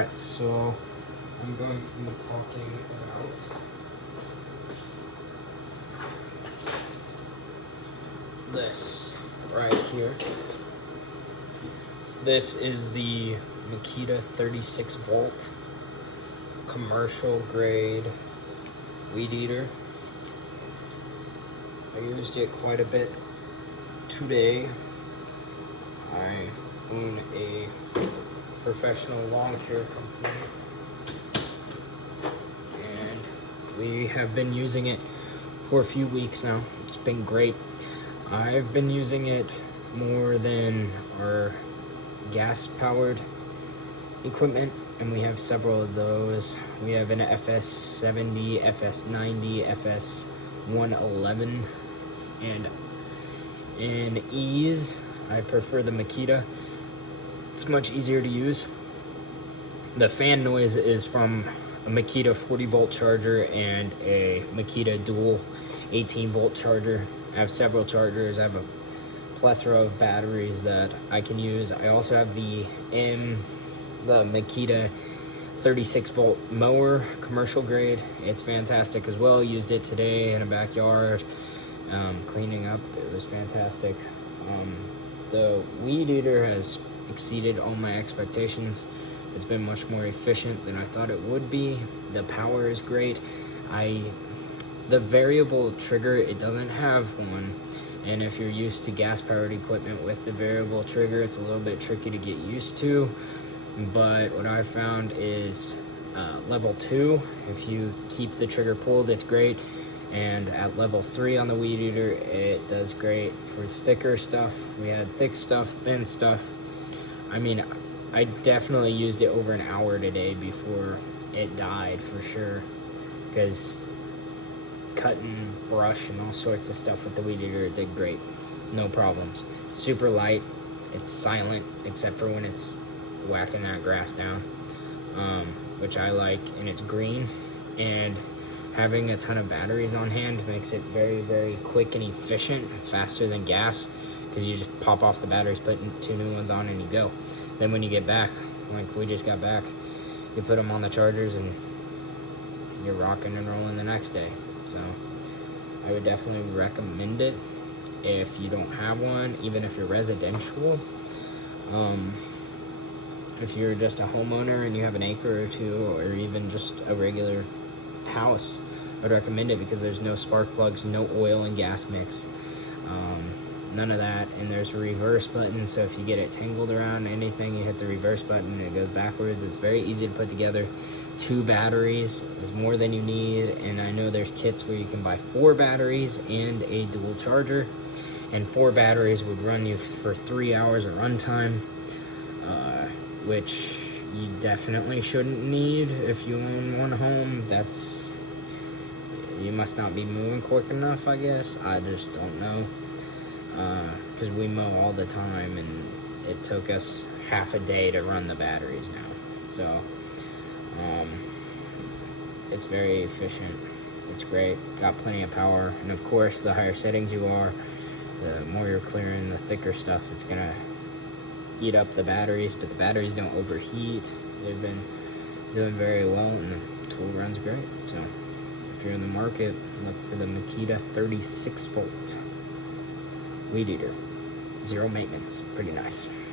Alright, so I'm going to be talking about this right here. This is the Makita 36 volt commercial grade weed eater. I used it quite a bit today. I own a professional lawn care company, and we have been using it for a few weeks now. It's been great. I've been using it more than our gas-powered equipment, and we have several of those. We have an FS70, FS90, FS111, and in ease, I prefer the Makita. It's much easier to use. The fan noise is from a Makita 40 volt charger and a Makita dual 18 volt charger. I have several chargers. I have a plethora of batteries that I can use. I also have the Makita 36 volt mower, commercial grade. It's fantastic as well. Used it today in a backyard, cleaning up. It was fantastic. The weed eater has exceeded all my expectations. It's been much more efficient than I thought it would be. The power is great. The variable trigger, it doesn't have one, and if you're used to gas-powered equipment with the variable trigger, it's a little bit tricky to get used to. But what I found is level 2, if you keep the trigger pulled, it's great. And at level 3 on the weed eater, it does great for thicker stuff. We had thick stuff, thin stuff. I mean, I definitely used it over an hour today before it died for sure, because cutting brush and all sorts of stuff with the weed eater, it did great. No problems. Super light. It's silent except for when it's whacking that grass down, which I like, and it's green. And having a ton of batteries on hand makes it very, very quick and efficient, faster than gas, because you just pop off the batteries, put 2 new ones on, and you go. Then when you get back, like we just got back, you put them on the chargers and you're rocking and rolling the next day. So I would definitely recommend it if you don't have one, even if you're residential. If you're just a homeowner and you have an acre or 2, or even just a regular house, I would recommend it because there's no spark plugs, no oil and gas mix, none of that. And there's a reverse button, so if you get it tangled around anything, you hit the reverse button and it goes backwards. It's very easy to put together. 2 batteries is more than you need, and I know there's kits where you can buy 4 batteries and a dual charger, and 4 batteries would run you for 3 hours of runtime, which you definitely shouldn't need if you own one home. You must not be moving quick enough, I guess. I just don't know, because we mow all the time, and it took us half a day to run the batteries now. So it's very efficient. It's great. Got plenty of power, and of course, the higher settings you are, the more you're clearing the thicker stuff. It's gonna eat up the batteries, but the batteries don't overheat. They've been doing very well, and the tool runs great. So if you're in the market, look for the Makita 36 volt weed eater. 0 maintenance. Pretty nice.